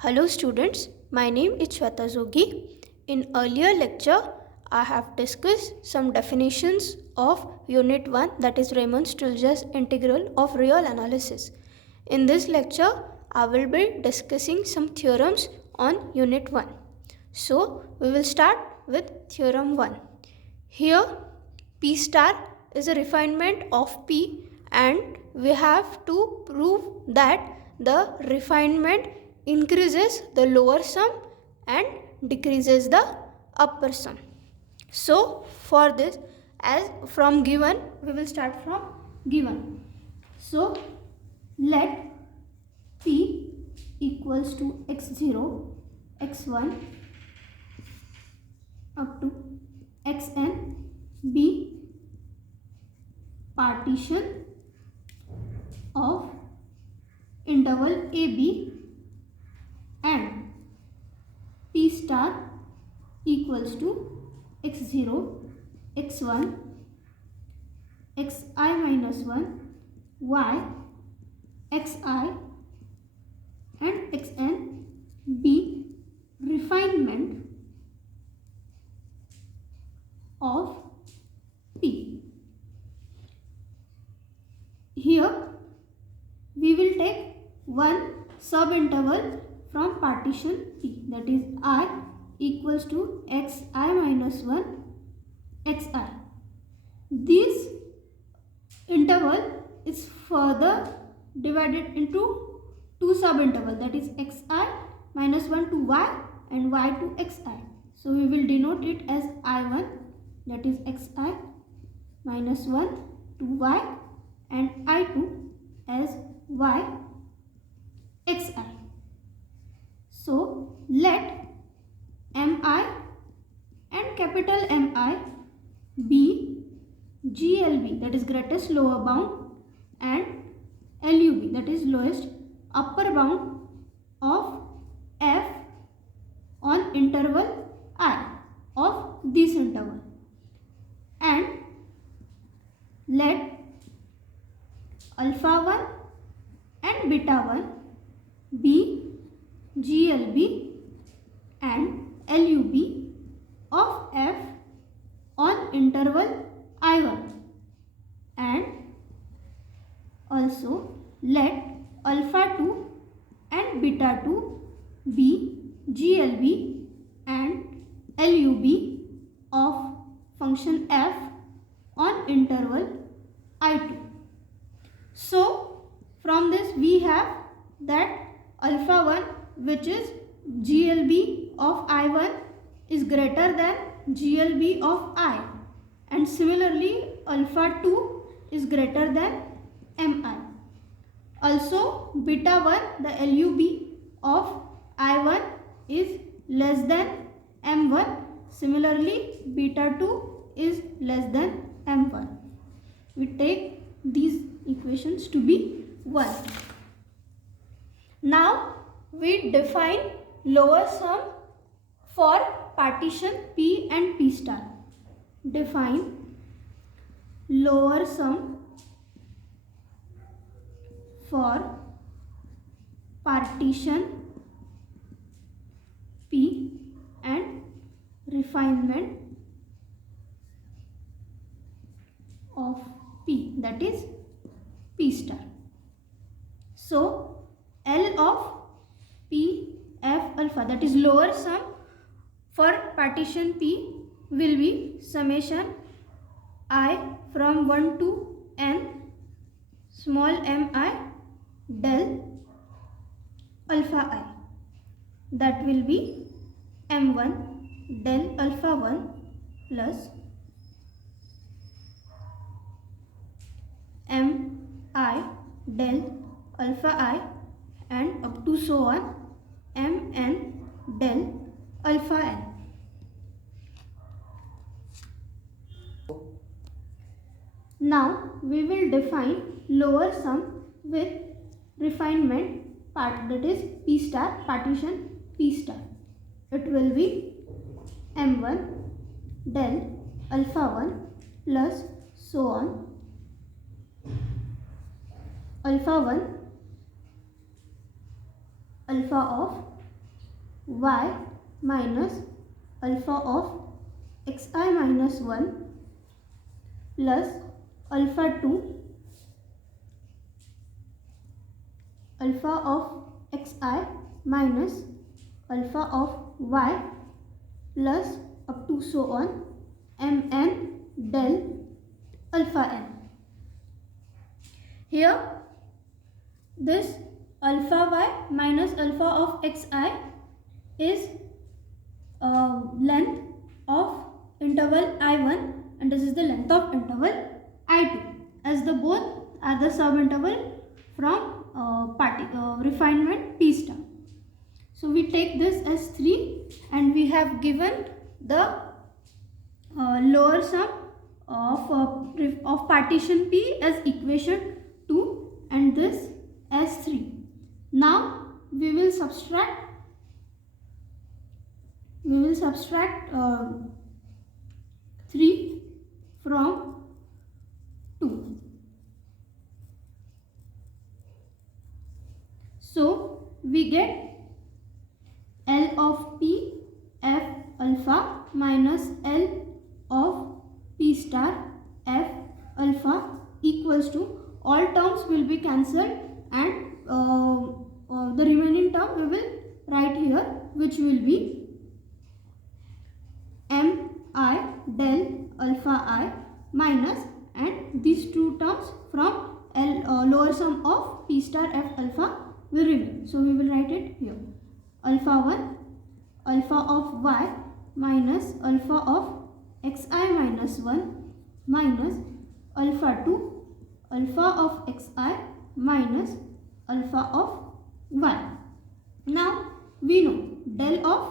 Hello students, my name is Shweta Zogi. In earlier lecture, I have discussed some definitions of Unit 1, that is Riemann-Stieltjes integral of real analysis. In this lecture, I will be discussing some theorems on Unit 1. So, we will start with Theorem 1. Here, P star is a refinement of P and we have to prove that the refinement increases the lower sum and decreases the upper sum. So for this, as from given, we will start from given. So let P equals to x0, x1 up to xn be partition of interval AB and P star equals to x0, x1, xi minus 1, y, xi and xn be refinement of P. Here we will take one subinterval from partition P, that is I equals to xi minus 1 xi. This interval is further divided into two subintervals, that is xi minus 1 to y and y to xi. So we will denote it as I1, that is xi minus 1 to y and I2 as y xi. So let mi and capital Mi be GLB, that is greatest lower bound, and LUB, that is lowest upper bound of f on interval I of this interval, and let alpha 1 and beta 1 be GLB and LUB of f on interval I1, and also let alpha 2 and beta 2 be GLB and LUB of function f on interval I2. So from this we have that alpha 1, which is GLB of I1, is greater than GLB of I, and similarly alpha 2 is greater than Mi. Also beta 1, the LUB of I1 is less than M1, similarly beta 2 is less than M1. We take these equations to be 1. Now we define lower sum for partition P and P star. Define lower sum for partition P and refinement of P, that is P star. So L of P F alpha, that is lower sum for partition P, will be summation I from 1 to n small mi del alpha I, that will be m1 del alpha 1 plus mi del alpha I and up to so on mn del alpha n. Now we will define lower sum with refinement part, that is P star, partition P star. It will be m1 del alpha 1 plus so on alpha 1 alpha of y minus alpha of xi minus 1 plus alpha 2 alpha of xi minus alpha of y plus up to so on mn del alpha n. Here this alpha y minus alpha of xi is length of interval I1 and this is the length of interval I2, as the both are the subinterval from refinement P star. So we take this as 3 and we have given the lower sum of partition P as equation 2 and this as 3. Now we will subtract 3 from 2. So we get L of P F alpha minus L of P star F alpha equals to, all terms will be cancelled and the remaining term we will write here, which will be m I del alpha I minus, and these two terms from L lower sum of P star F alpha will remain. So we will write it here. Alpha 1 alpha of y minus alpha of xi minus 1 minus alpha 2 alpha of xi minus alpha of y. Now we know del of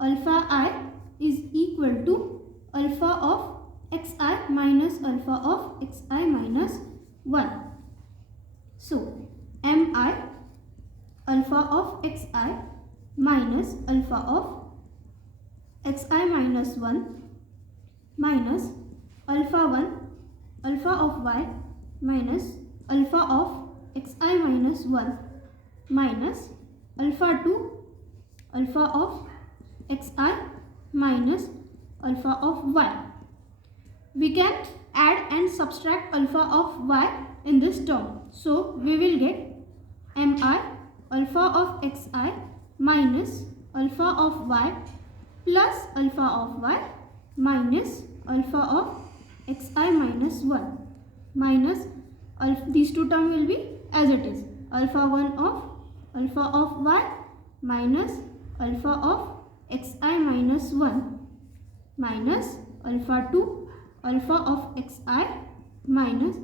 alpha I is equal to alpha of xi minus alpha of xi minus 1. So mi alpha of xi minus alpha of xi minus 1 minus alpha 1 alpha of y minus alpha of xi minus 1 minus alpha 2 alpha of xi minus alpha of y. We can add and subtract alpha of y in this term. So we will get mi alpha of xi minus alpha of y plus alpha of y minus alpha of xi minus 1 minus these two terms will be as it is, alpha 1 of alpha of y minus alpha of xi minus 1 minus alpha 2 alpha of xi minus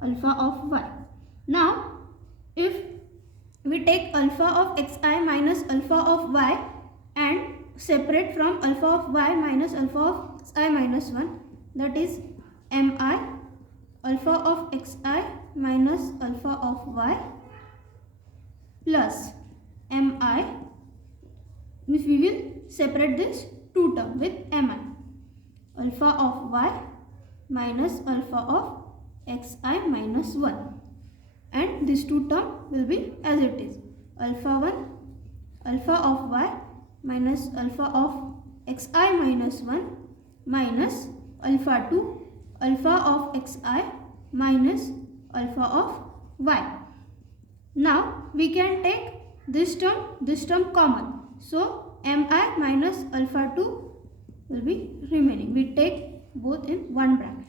alpha of y. Now if we take alpha of xi minus alpha of y and separate from alpha of y minus alpha of xi minus 1, that is mi alpha of xi minus alpha of y plus mi, if we will separate this two term with mi alpha of y minus alpha of xi minus 1, and this two term will be as it is, alpha 1 alpha of y minus alpha of xi minus 1 minus alpha 2 alpha of xi minus alpha of y. Now we can take this term common. So mi minus alpha 2 will be remaining. We take both in one bracket.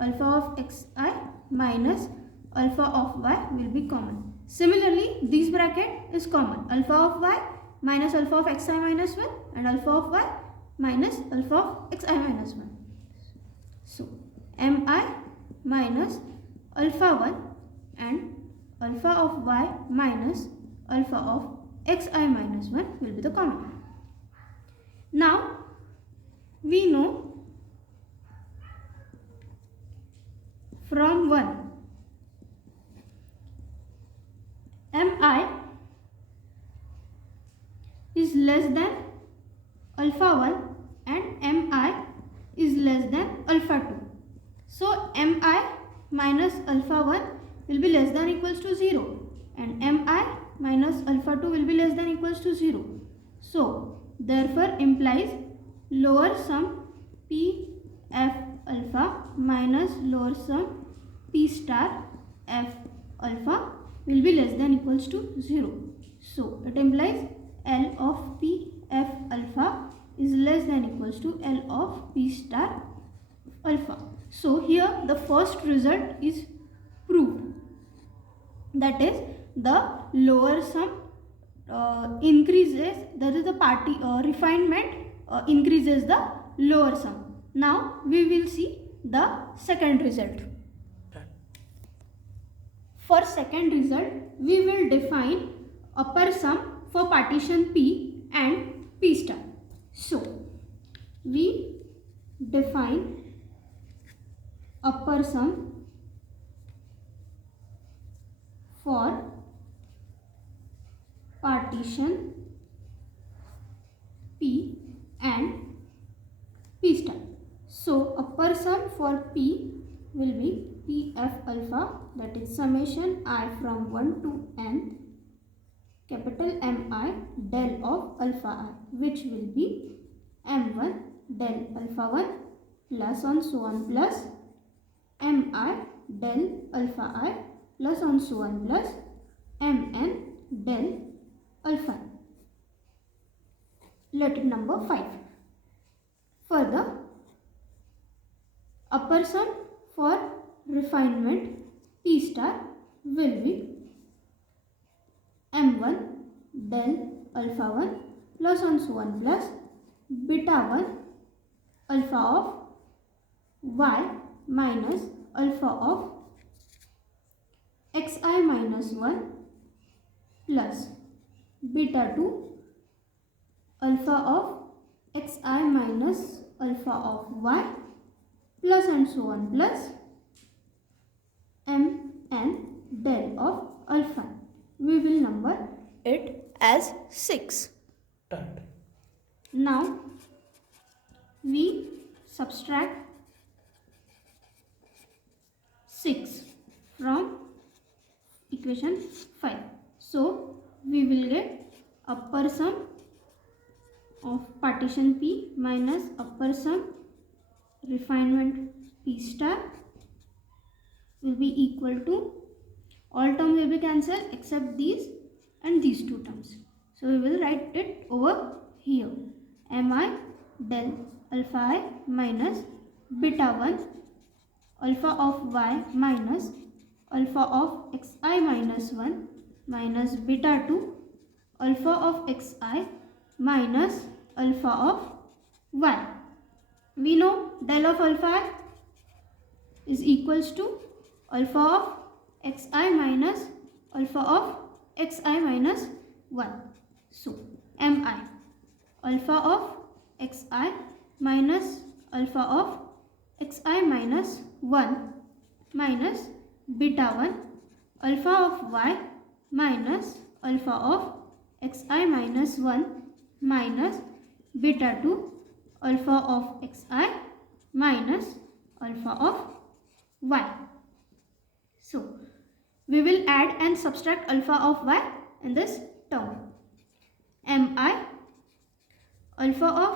Alpha of xi minus alpha of y will be common. Similarly, this bracket is common. Alpha of y minus alpha of xi minus 1 and alpha of y minus alpha of xi minus 1. So mi minus alpha 1 and alpha of y minus alpha of xi minus 1 will be the common. Now we know from 1 mi is less than alpha 1 and mi is less than alpha 2. So mi minus alpha 1 will be less than equals to 0 and mi minus alpha 2 will be less than equals to 0. So therefore implies lower sum p f alpha minus lower sum p star f alpha will be less than equals to 0. So it implies L of p f alpha is less than equals to L of p star alpha. So here the first result is proved, that is the lower sum increases, that is the refinement increases the lower sum. Now we will see the second result. For second result we will define upper sum for partition P and P star. So we define upper sum for partition P and P star. So upper sum for P will be Pf alpha, that is summation I from 1 to n capital Mi del of alpha I, which will be m1 del alpha 1 plus on so on plus Mi del alpha I plus on so on plus Mn del alpha. Let number 5. Further, upper sum for refinement P star will be m1 del alpha 1 plus on so on plus beta 1 alpha of y minus alpha of xi minus 1 plus beta 2 alpha of xi minus alpha of y plus and so on plus mn del of alpha. We will number it as 6. Now we subtract 6 from equation 5. So we will get upper sum of partition P minus upper sum refinement P star will be equal to, all terms will be cancelled except these and these two terms. So we will write it over here. Mi del alpha I minus beta 1 alpha of y minus alpha of xi minus 1 minus beta 2 alpha of xi minus alpha of y. We know del of alpha I is equals to alpha of xi minus alpha of xi minus 1. So mi alpha of xi minus alpha of xi minus 1 minus beta 1 alpha of y minus alpha of xi minus 1 minus beta 2 alpha of xi minus alpha of y. So we will add and subtract alpha of y in this term. Mi alpha of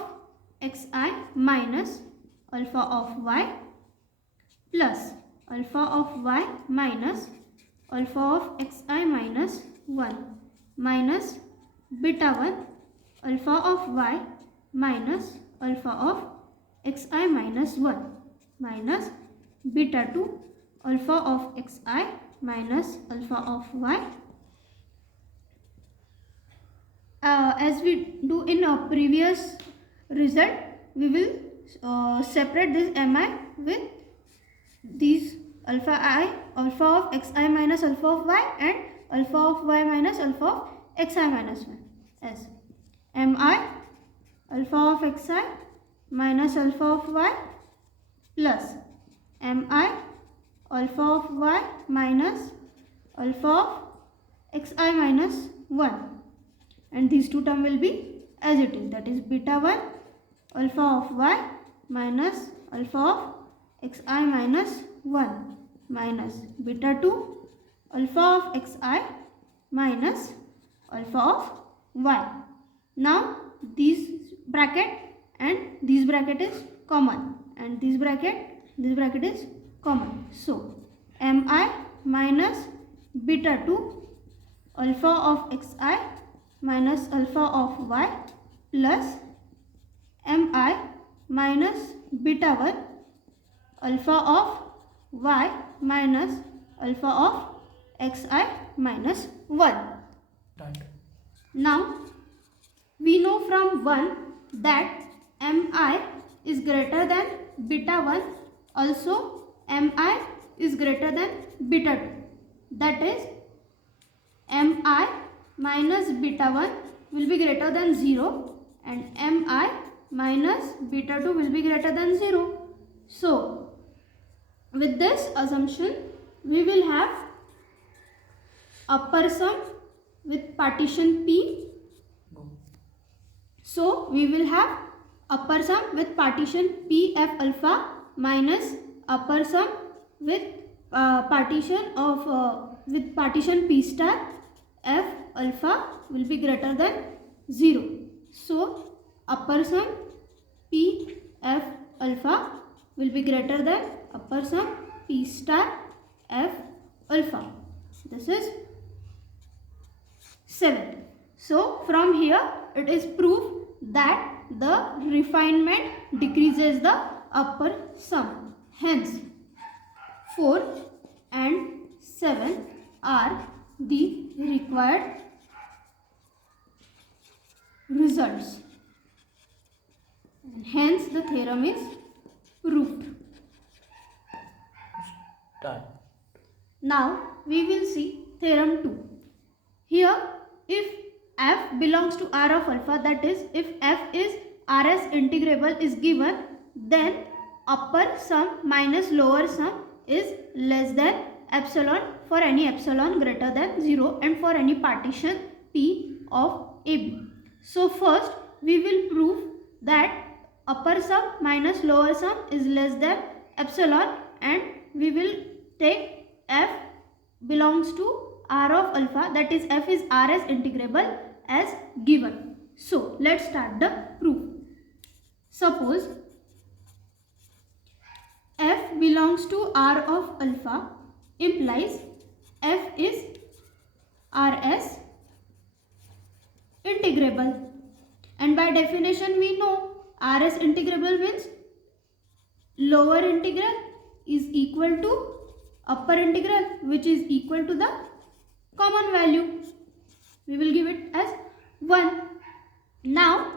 xi minus alpha of y plus alpha of y minus alpha of xi minus 1 minus beta 1 alpha of y minus alpha of xi minus 1 minus beta 2 alpha of xi minus alpha of y. As we do in a previous result, we will separate this mi with these alpha I, alpha of xi minus alpha of y and alpha of y minus alpha of xi minus 1 as mi alpha of xi minus alpha of y plus mi alpha of y minus alpha of xi minus 1, and these two terms will be as it is, that is beta 1 alpha of y minus alpha of xi minus 1 minus beta 2 alpha of xi minus alpha of y. Now this bracket and this bracket is common, and this bracket is common. So mi minus beta 2 alpha of xi minus alpha of y plus mi minus beta 1 alpha of y minus alpha of xi minus 1. Now we know from 1 that mi is greater than beta 1, also mi is greater than beta 2. That is mi minus beta 1 will be greater than 0 and mi minus beta 2 will be greater than 0. So with this assumption we will have upper sum with partition P. So we will have upper sum with partition P f alpha minus upper sum with partition P star f alpha will be greater than 0. So upper sum P f alpha will be greater than upper sum P star f alpha. This is 7. So from here it is proof that the refinement decreases the upper sum. Hence 4 and 7 are the required results, and hence the theorem is proved. Now we will see theorem 2. Here if f belongs to R of alpha, that is if f is Rs integrable is given, then upper sum minus lower sum is less than epsilon for any epsilon greater than 0 and for any partition P of AB. So first we will prove that upper sum minus lower sum is less than epsilon, and we will take f belongs to R of alpha, that is f is Rs integrable as given. So let's start the proof. Suppose f belongs to R of alpha implies f is Rs integrable, and by definition we know Rs integrable means lower integral is equal to upper integral, which is equal to the common value. We will give it as 1. Now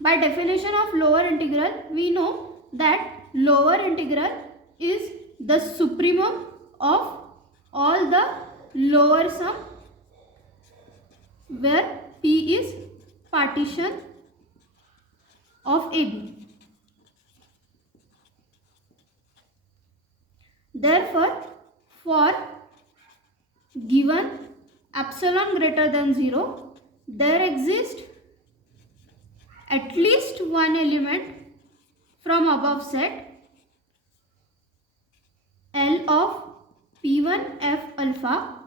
by definition of lower integral we know that lower integral is the supremum of all the lower sum where P is partition of AB. Therefore for given epsilon greater than 0, there exists at least one element from above set L of P1 F alpha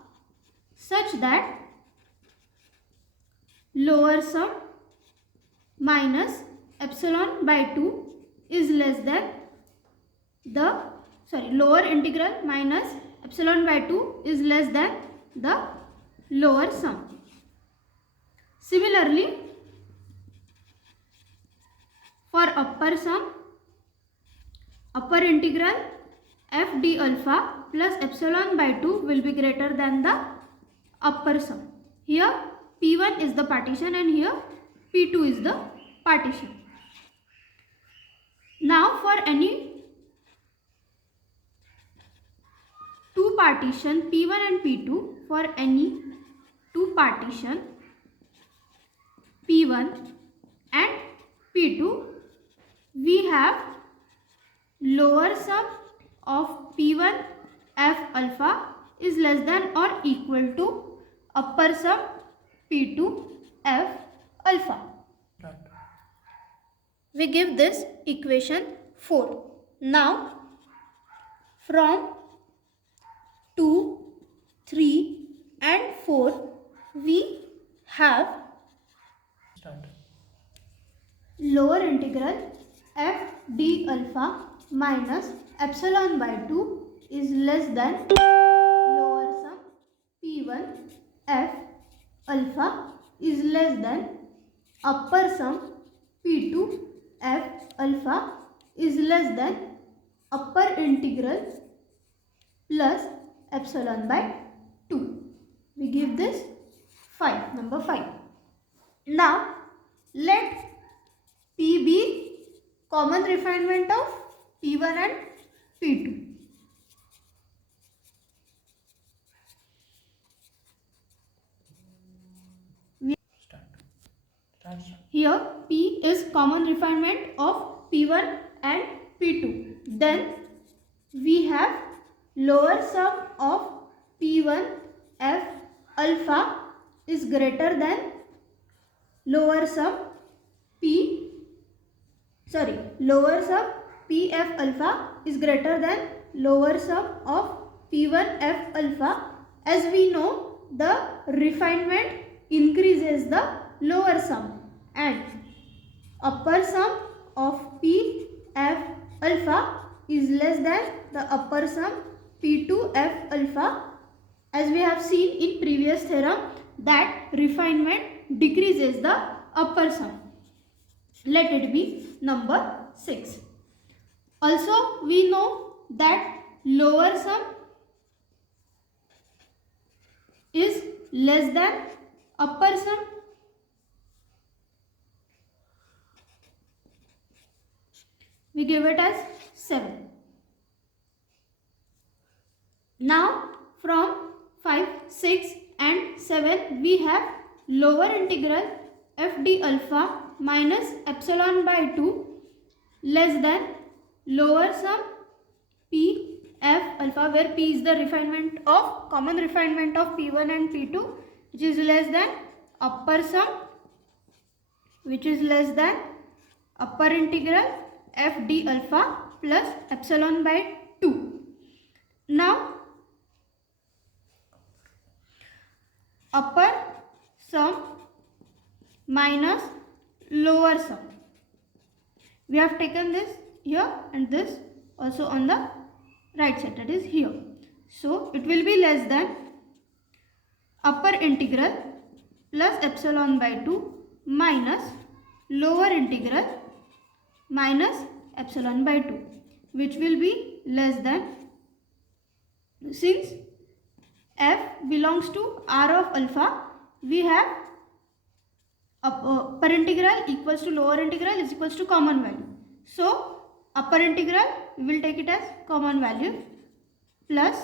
such that lower sum minus epsilon by 2 is less than the lower integral minus epsilon by 2 is less than the lower sum. Similarly, for upper sum, upper integral f d alpha plus epsilon by 2 will be greater than the upper sum. Here P1 is the partition and here P2 is the partition. Now for any two partition P1 and P2, for any two partition P1 and P2, we have lower sum of P1 F alpha is less than or equal to upper sum P2 F alpha. We give this equation 4. Now from 2, 3 and 4 we have Lower integral f d alpha minus epsilon by 2 is less than lower sum p1 f alpha is less than upper sum p2 f alpha is less than upper integral plus epsilon by 2. We give this 5, number 5. Now let P be common refinement of P1 and P2. Here P is common refinement of P1 and P2. Then we have lower sum of P1 F alpha is greater than lower sum Pf alpha is greater than lower sum of P1 F alpha. As we know, the refinement increases the lower sum, and upper sum of Pf alpha is less than the upper sum P2 F alpha. As we have seen in previous theorem, that refinement decreases the upper sum. Let it be number 6. Also we know that lower sum is less than upper sum. We give it as 7. Now from 5, 6 and 7 we have lower integral f d alpha minus epsilon by 2 less than lower sum p f alpha, where p is the common refinement of p1 and p2, which is less than upper sum, which is less than upper integral f d alpha plus epsilon by 2. Now upper sum minus lower sum, we have taken this here and this also on the right side, that is here. So it will be less than upper integral plus epsilon by 2 minus lower integral minus epsilon by 2, which will be less than, since f belongs to R of alpha, we have upper integral equals to lower integral is equals to common value. So upper integral we will take it as common value plus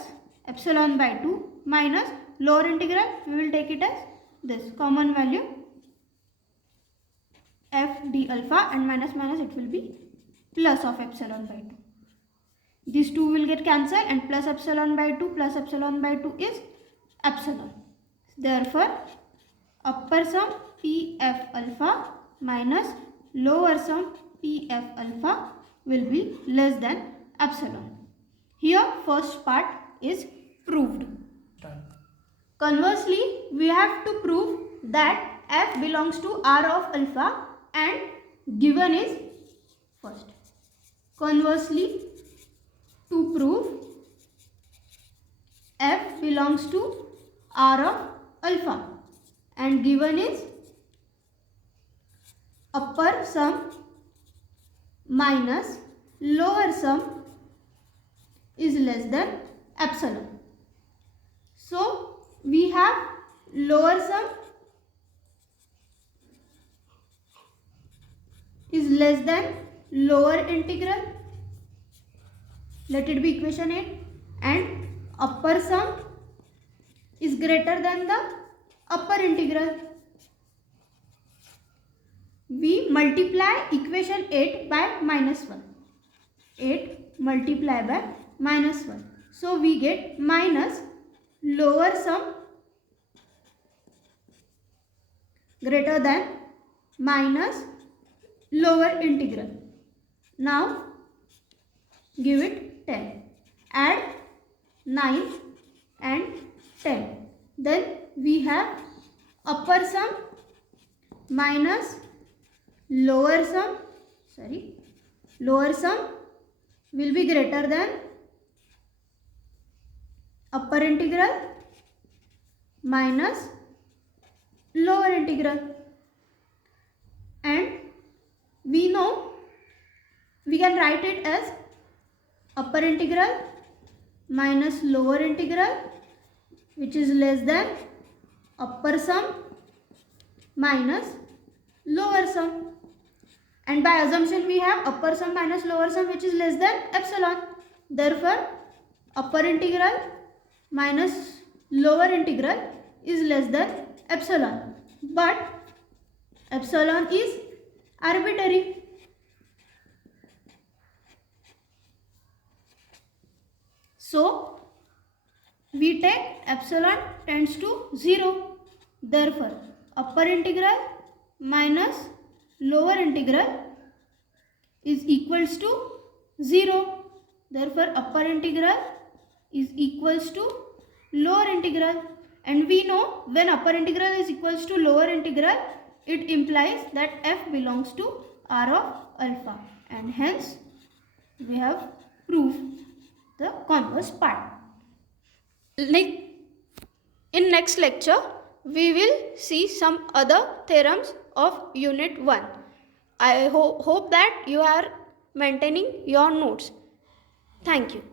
epsilon by 2 minus lower integral we will take it as this common value f d alpha, and minus it will be plus of epsilon by 2. These two will get cancelled, and plus epsilon by 2 is epsilon. Therefore upper sum Pf alpha minus lower sum Pf alpha will be less than epsilon. Here first part is proved. Conversely, we have to prove that f belongs to R of alpha, and given is first. Conversely, to prove f belongs to R of alpha and given is upper sum minus lower sum is less than epsilon. So we have lower sum is less than lower integral, let it be equation 8, and upper sum is greater than the upper integral. We multiply equation 8 by minus 1. 8 multiplied by minus 1. So we get minus lower sum greater than minus lower integral. Now give it 10. Add 9 and 10. Then we have upper sum minus lower sum will be greater than upper integral minus lower integral, and we know we can write it as upper integral minus lower integral, which is less than upper sum minus lower sum, and by assumption we have upper sum minus lower sum which is less than epsilon. Therefore upper integral minus lower integral is less than epsilon, but epsilon is arbitrary. So we take epsilon tends to 0. Therefore upper integral minus lower integral is equals to 0. Therefore upper integral is equals to lower integral, and we know when upper integral is equals to lower integral, it implies that f belongs to R of alpha, and hence we have proved the converse part. Like in next lecture we will see some other theorems of unit 1. I hope that you are maintaining your notes. Thank you.